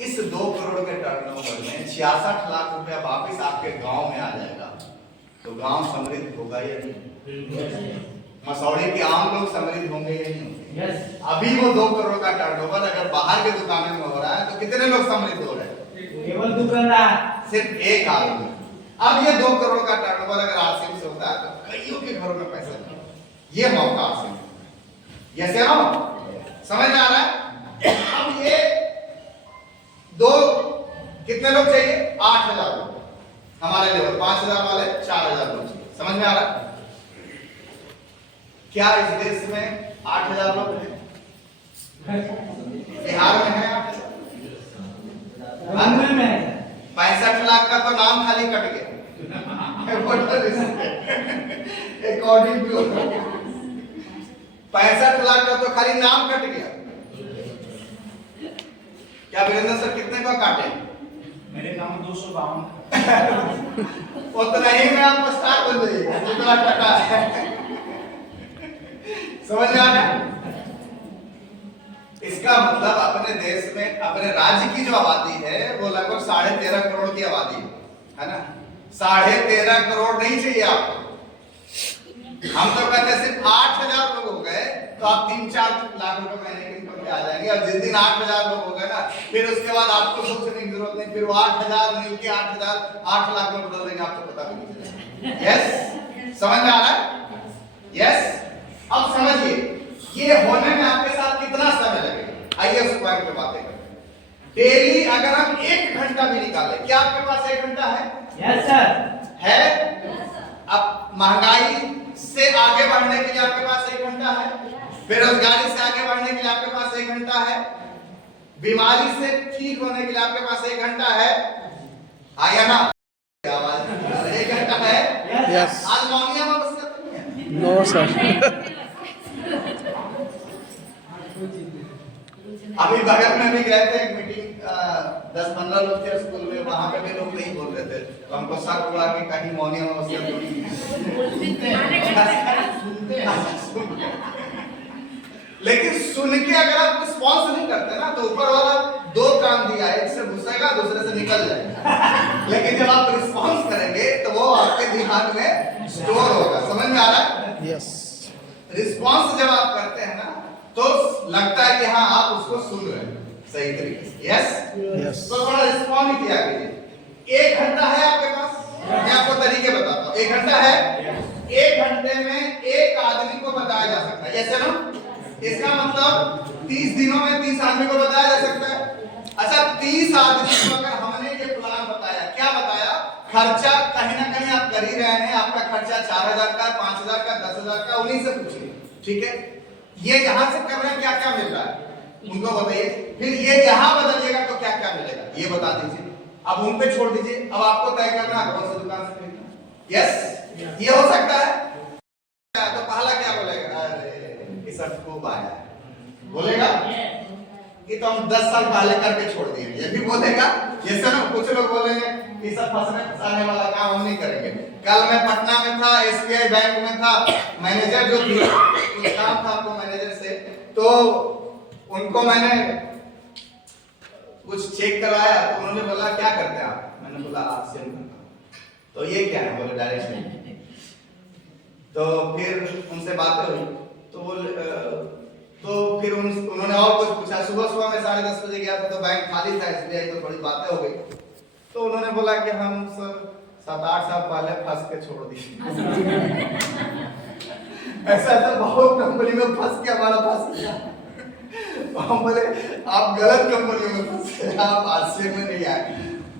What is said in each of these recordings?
इस 2 करोड़ के टर्नओवर में 66 लाख रुपया वापिस आपके गांव में आ जाएगा, तो गांव समृद्ध होगा या नहीं? मसौड़ी के आम लोग समृद्ध होंगे या नहीं होंगे? अभी वो 2 करोड़ का टर्नओवर अगर बाहर के दुकानों में हो रहा है तो कितने लोग समृद्ध हो रहे हैं? केवल दुकानदार, सिर्फ एक आदमी। अब ये 2 करोड़ का टर्नओवर अगर आरसीएम से होता है तो कईयों के घरों में पैसा नहीं, ये मौका आरसीएम ये से समझ में आ रहा है? अब ये 2 कितने लोग चाहिए? 8000 लोग। हमारे लेवल 5000 वाले 4000 लोग चाहिए। समझ में आ रहा है? क्या इस देश में 8000 लोग हैं? बिहार में है 65 लाख का तो नाम खाली कट गया अकॉर्डिंग टू 65 लाख का तो खाली नाम कट गया। क्या वीरेंद्र सर कितने का काटे? मेरे नाम 252। उतना ही में आप स्टार बन जाइए, जितना कटा है। समझ में आ रहा है? इसका मतलब अपने देश में अपने राज्य की जो आबादी है वो लगभग 13.5 करोड़ की आबादी है ना? 13.5 करोड़ नहीं चाहिए आपको। हम तो कहते हैं सिर्फ 8000 लोग हो गए तो आप 3-4 लाख रुपए महीने के इनकम पे आ जाएंगे। और जिस दिन 8000 लोग हो गए ना, फिर उसके बाद आपको सोचने की जरूरत नहीं, फिर वो 8000 नहीं के 8000 8 लाख में बदल देंगे, आपको पता भी नहीं चलेगा। यस, समझ में आ रहा है? यस। अब समझिए ये होने में आपके साथ कितना समय लगेगा। आइए उस पॉइंट पे बातें करें। डेली अगर हम 1 घंटा भी निकालें, क्या आपके पास 1 घंटा है? यस सर है। अब महंगाई से आगे बढ़ने के लिए आपके पास 1 घंटा है, बेरोजगारी से आगे बढ़ने के लिए आपके पास 1 घंटा है, बीमारी से ठीक होने के लिए आपके पास 1 घंटा है। आया ना? 1 घंटा है। यस। आज मौनिया में बस नो सर। अभी बगल में भी गए थे एक मीटिंग, 10-15 लोग थे स्कूल में, वहां पे भी लोग नहीं बोल रहे थे, तो हमको शक हुआ कि कहीं मौनिया लेकिन सुन के अगर आप रिस्पॉन्स नहीं करते ना, तो ऊपर वाला 2 काम दिया है, एक से घुसेगा दूसरे से निकल जाएगा। लेकिन जब आप रिस्पॉन्स करेंगे तो वो आपके दिमाग में स्टोर होगा। समझ में आ रहा है? यस। रिस्पॉन्स जब आप करते हैं ना तो लगता है कि हाँ आप उसको सुन रहे हैं सही तरीके से। Yes yes. तो थोड़ा रिस्पॉन्ड ही किया कीजिए। 1 घंटा है आपके पास, मैं आपको तरीके बताता हूँ। 1 घंटा है, 1 घंटे में 1 आदमी को बताया जा सकता है। ऐसे ना, इसका मतलब 30 दिनों में 30 आदमी को बताया जा सकता है। अच्छा, 30 आदमी को अगर हमने ये प्लान बताया, क्या बताया? खर्चा कहीं ना कहीं आप कर ही रहे हैं, आपका खर्चा 4000 का, 5000 का, 10000 का, उन्हीं से पूछिए। ठीक है, ये यहां से कर रहे हैं, क्या क्या मिल रहा है उनको बताइए। फिर ये यहां बदलिएगा तो क्या क्या मिलेगा ये बता दीजिए। अब उन पे छोड़ दीजिए, अब आपको तय करना है कौन सी दुकान से खरीदना। यस, ये हो सकता है। तो पहला क्या बोलेगा? अरे ये सब खूब आया है, बोलेगा कि तो हम 10 साल पहले करके छोड़ दिए। ये भी बोलेगा। जैसे ना कुछ लोग बोलेंगे कि सब फंसने वाला काम हम नहीं करेंगे। कल मैं पटना में था, एसबीआई बैंक में था, मैनेजर जो थी, कुछ काम था आपको मैनेजर से, तो उनको मैंने कुछ चेक करवाया तो उन्होंने बोला क्या करते हैं आप? मैंने बोला आरसीएम करता हूं। तो ये क्या है? बोले डायरेक्शन। तो फिर उनसे बातें हुई तो फिर उन्होंने और कुछ पूछा। सुबह मैं 10:30 बजे गया था तो बैंक खाली था, इसलिए तो थोड़ी बातें हो गई। तो उन्होंने बोला कि हम सब 7-8 साल पहले फंस के छोड़ दिए। ऐसा बहुत कंपनी में फंस के हमारा फंस गया। हम बोले आप गलत कंपनी में फंसे, आप आरसीएम में नहीं आए।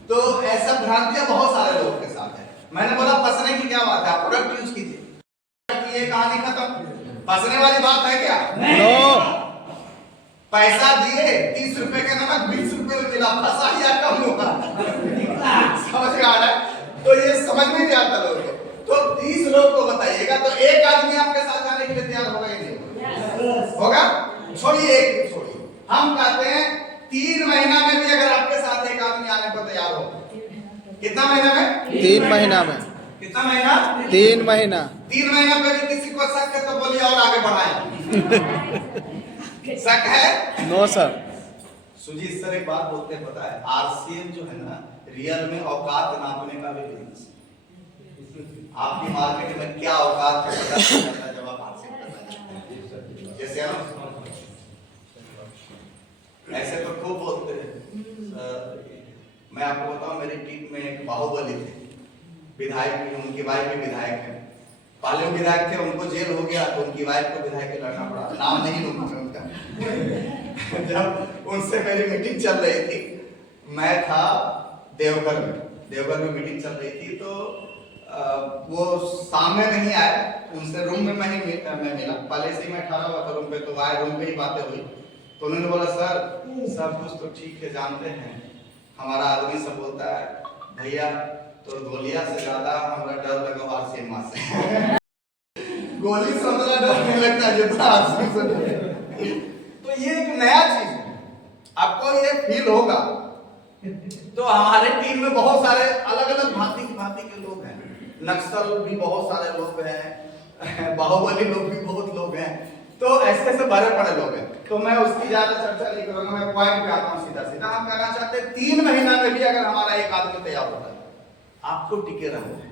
तो ऐसा भ्रांतियां बहुत सारे लोगों के साथ है। मैंने बोला फंसने की क्या बात है, आप प्रोडक्ट यूज कीजिए, ये कहानी खत्म। फंसने वाली बात है क्या? नो। पैसा दिए 30 रुपए का नमक 20 रुपए में मिला, फंसा या कम हुआ। समझ में आ रहा है? तो ये समझ में नहीं आता लोगों को। तो 30 लोग को बताइएगा तो 1 आदमी आपके साथ जाने के लिए तैयार होगा ही नहीं होगा? छोड़िए, एक छोड़िए, हम कहते हैं 3 महीना में भी अगर आपके साथ 1 आदमी आने को तैयार हो, कितना महीना में? 3 महीना में। कितना महीना? 3 महीना। 3 महीना पे भी किसी को शक है तो बोलिए और आगे बढ़ाएं। शक है? No sir. सुजी सर एक बात बोलते हैं पता है, आरसीएम जो है ना रियल में औकात नापने का भी बिजनेस है। आपकी मार्केट में क्या औकात है पता नहीं चलता जब आप आरसीएम करना है। जैसे हम ऐसे तो खूब बोलते हैं। मैं आपको बताऊं मेरी टीम में एक बाहुबली थे, विधायक, उनकी वाइफ भी विधायक है। पहले वो विधायक थे, उनको जेल हो गया तो उनकी वाइफ को विधायक के लड़ना पड़ा, नाम नहीं लूंगा उनका। जब उनसे मेरी मीटिंग चल रही थी, मैं था देवघर में मीटिंग चल रही थी, तो वो सामने नहीं आए, उनसे रूम में मैं मिला। पहले से ही मैं ठहरा हुआ था रूम पे, तो आए, रूम पे ही बातें हुई। तो उन्होंने बोला सर सब कुछ तो ठीक है, जानते हैं हमारा आदमी सब बोलता है भैया तो गोलियां से ज्यादा हमारा डर लगा आरसीएम से। गोली से उतना डर नहीं लगता जितना आरसीएम से। तो ये एक नया चीज है, आपको ये फील होगा। तो हमारे टीम में बहुत सारे अलग अलग भांति के लोग हैं, नक्सल भी बहुत सारे लोग हैं, बाहुबली लोग भी बहुत लोग हैं, तो ऐसे ऐसे भरे पड़े लोग हैं। तो मैं उसकी ज्यादा चर्चा नहीं करूंगा, मैं पॉइंट पे आता हूं सीधा। हम कहना चाहते हैं 3 महीना में भी अगर हमारा एक आदमी तैयार होता है, आपको टिके रहना है।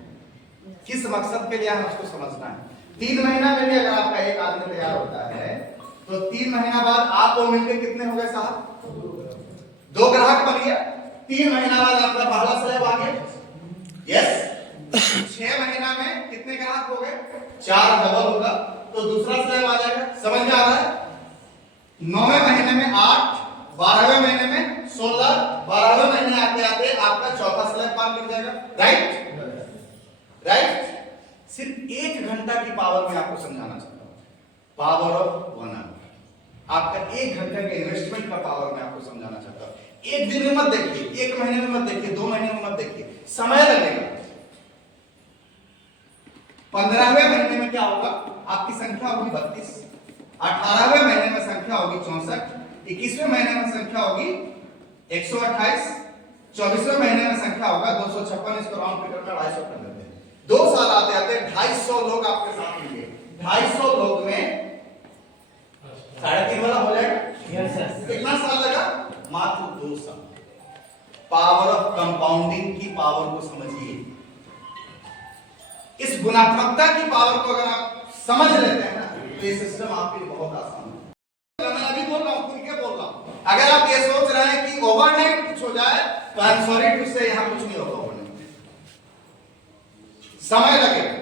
किस मकसद के लिए है उसको समझना है। 3 महीना में भी अगर आपका एक आदमी तैयार होता है, तो 3 महीना बाद आप वो मिलकर कितने हो गए साहब? 2 ग्राहक बन गया। 3 महीना बाद आपका पहला स्लैब आ गया, यस। 6 महीना में कितने ग्राहक हो गए? 4 डबल होगा, तो दूसरा स्लैब आ जाएगा। समझ में आ रहा है? 9वें महीने में 8, 12वें महीने में 16, 12वें महीने आते आते आपका चौथा स्लैब पार लग जाएगा। राइट। सिर्फ 1 घंटा की पावर में आपको समझाना चाहता हूं, पावर ऑफ 1 आवर। आपका 1 घंटे के इन्वेस्टमेंट का पावर मैं आपको समझाना चाहता हूं। 1 दिन में मत देखिए, 1 महीने में मत देखिए, 2 महीने में मत देखिए, समय लगेगा। 15वें महीने में क्या होगा? आपकी संख्या होगी 32, 18वें महीने में संख्या होगी 64, 21वें महीने में संख्या होगी 128, 24वें महीने में संख्या होगा 256। इसको राउंड फिगर में 250 कर देते हैं। 2 साल आते आते 250 लोग आपके साथ होंगे। 250 लोग में 3.5 वाला हो जाएगा। Yes sir. कितना साल लगा? मात्र 2 साल। पावर ऑफ कंपाउंडिंग की पावर को समझिए। इस गुणात्मकता की पावर को अगर आप समझ लेते हैं ना, तो ये सिस्टम आपके लिए बहुत आसान है। मैं अभी बोल रहा हूं, खुल के बोल रहा हूं। अगर आप ये सोच रहे हैं कि ओवरनाइट कुछ हो जाए, तो आई एम सॉरी टू से यहां कुछ नहीं होगा ओवरनाइट, समय लगेगा।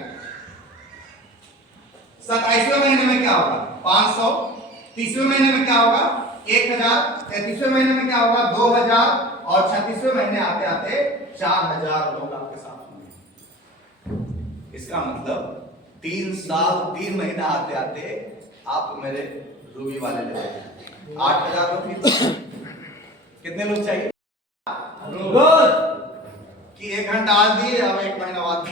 27वें महीने में क्या होगा? 500, 30वें महीने में क्या होगा? 1000, 33वें महीने में क्या होगा? 2000, और 36वें महीने आते आते 4000 लोग आपके साथ होंगे। इसका मतलब 3 साल 3 महीना आते आते आप मेरे रूबी वाले ले जाएंगे। 8000 लोग कितने लोग चाहिए? कि 1 घंटा आज दिए, अब 1 महीना बाद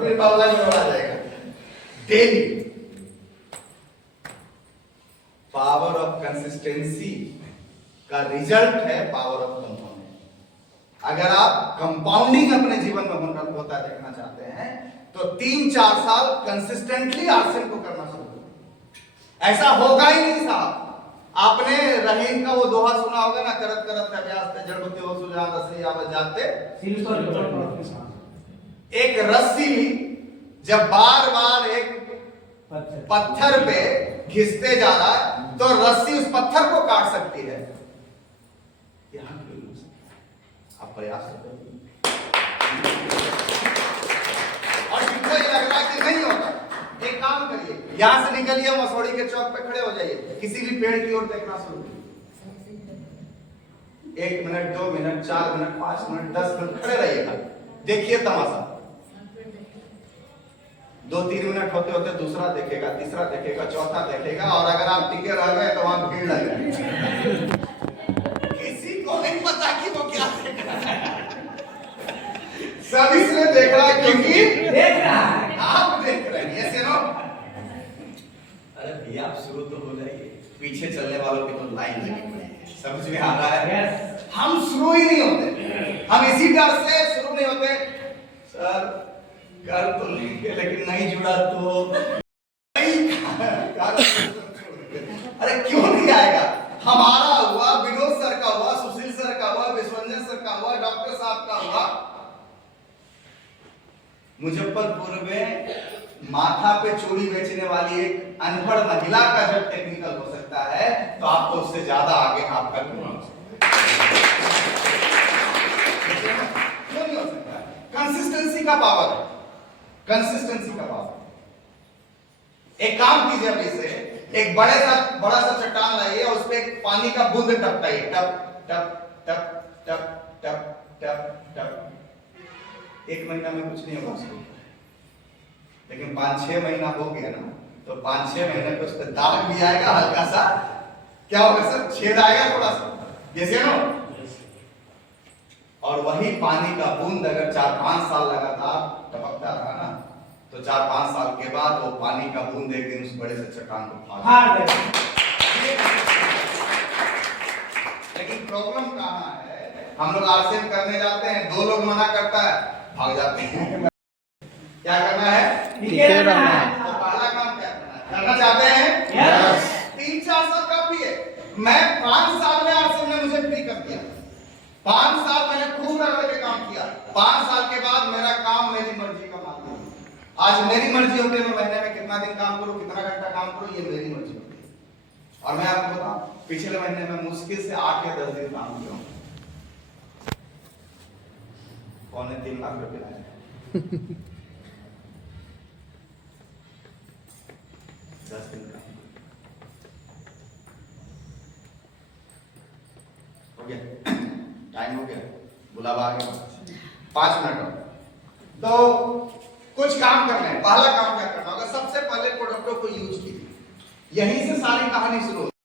फिर बावला जोड़ा जाएगा। डेली पावर ऑफ कंसिस्टेंसी का रिजल्ट है पावर ऑफ कंपाउंडिंग। अगर आप कंपाउंडिंग अपने जीवन में होता देखना चाहते हैं, तो 3-4 साल कंसिस्टेंटली आरसीएम को करना शुरू करें। ऐसा होगा ही नहीं साहब। आपने रहीम का वो दोहा सुना होगा ना, करत करत अभ्यास ते जड़बते हो सुजान रसरी आवत जाते। एक रस्सी जब बार बार एक पत्थर पे घिसते जा रहा है, तो रस्सी उस पत्थर को काट सकती है। यहां आप प्रयास करते हैं और जिनको ये लग रहा है कि नहीं होता, एक काम करिए, यहां से निकलिए, मसौड़ी के चौक पे खड़े हो जाइए, किसी भी पेड़ की ओर देखना शुरू कीजिए। 1 minute, 2 minute, 4 minute, 5 minute, 10 minute खड़े रहिएगा, देखिए तमाशा। 2-3 मिनट होते होते दूसरा देखेगा, तीसरा देखेगा, चौथा देखेगा, और अगर आप टिके रह गए तो वहां भीड़ लगेगी। किसी को नहीं पता कि वो क्या देख रहा है। सब इसलिए देख रहा है क्योंकि देख रहा है, आप देख रहे हैं। ऐसे ना, अरे भैया आप शुरू तो हो जाइए, पीछे चलने वालों की तो लाइन लगी पड़ी है। समझ में आ रहा है? हम शुरू ही नहीं होते, हम इसी डर से शुरू नहीं होते। सर कर तो लेंगे लेकिन नहीं जुड़ा तो नहीं। अरे क्यों नहीं आएगा? हमारा हुआ, डॉक्टर साहब का हुआ। मुजफ्फरपुर में माथा पे चूड़ी बेचने वाली एक अनपढ़ महिला का जब टेक्निकल हो सकता है, तो आपको उससे ज्यादा आगे आपका क्यों हो सकता है? क्यों नहीं हो सकता? कंसिस्टेंसी का पावर, कंसिस्टेंसी का पावर। एक काम कीजिए, अभी से एक बड़ा सा चट्टान लाइए और उस पे एक पानी का बूंद टपकाइए, टप टप टप टप टप टप टप। 1 महीना में कुछ नहीं होगा उसको, लेकिन 5-6 महीना हो गया ना, तो 5-6 महीने पे उस पर दाग भी आएगा, हल्का सा क्या होगा सर, छेद आएगा थोड़ा सा, जैसे नो। और वही पानी का बूंद अगर 4-5 साल लगातार टपकता रहा ना, तो 4-5 साल के बाद वो पानी का बूंद एक दिन उस बड़े से चट्टान को फाड़ देगा। लेकिन प्रॉब्लम कहाँ है? हम लोग आरसीएम करने जाते हैं, 2 लोग मना करता है, भाग जाते हैं। क्या करना है? टिके रहना है। तो पहला काम क्या करना चाहते हैं? यस। 3-4 साल काफी है। मैं 5 साल में आरसीएम ने मुझे फ्री कर दिया। 5 साल मैंने खूब रगड़ के काम किया। 5 साल के बाद मेरा काम मेरी मर्जी का मालिक है। आज मेरी मर्जी होती है मैं महीने में कितना दिन काम करूं, कितना घंटा काम करूं, ये मेरी मर्जी होती है। और मैं आपको बताऊं, पिछले महीने में मुश्किल से 8 या 10 दिन काम किया हूं। 2.25 लाख रुपए लाए। 10 दिन काम हो गया, टाइम हो गया, बुलावा आ गया, 5 मिनट और। तो कुछ काम करना है। पहला काम क्या करना होगा? सबसे पहले प्रोडक्टों को यूज कीजिए। यहीं से सारी कहानी शुरू होती है।